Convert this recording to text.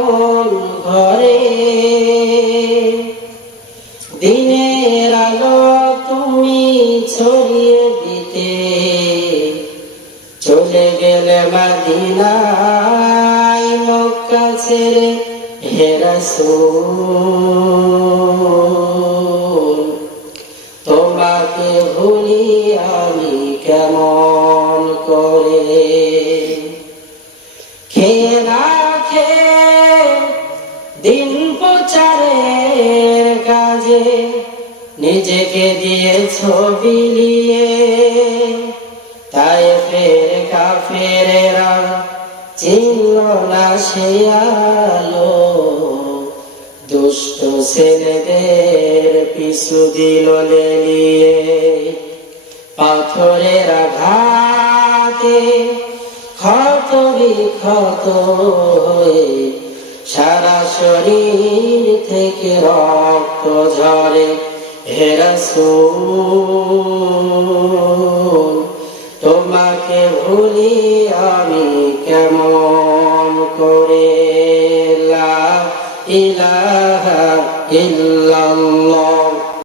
আপন ঘরে, দিনের আলো তুমি ছড়িয়ে দিতে চলে গেলে মদিনায় মক্কা ছেড়ে হে রাসূল। তোমাকে ভুলি আমি কেমন করে, খেয়ে না খেয়ে দিন প্রচারের কাজে নিজেকে দিয়েছ বিলিয়ে। তায়েফের কাফেরেরা চিনল না সে আলো, দুষ্ট ছেলেদের পিছু দিল লেলিয়ে। পাথরের আঘাতে ক্ষত বিক্ষত হয়ে সারা শরীর থেকে রক্ত ঝরে হে রাসূল। তোমাকে ভুলি আমি কেমন করে, লা ইলাহা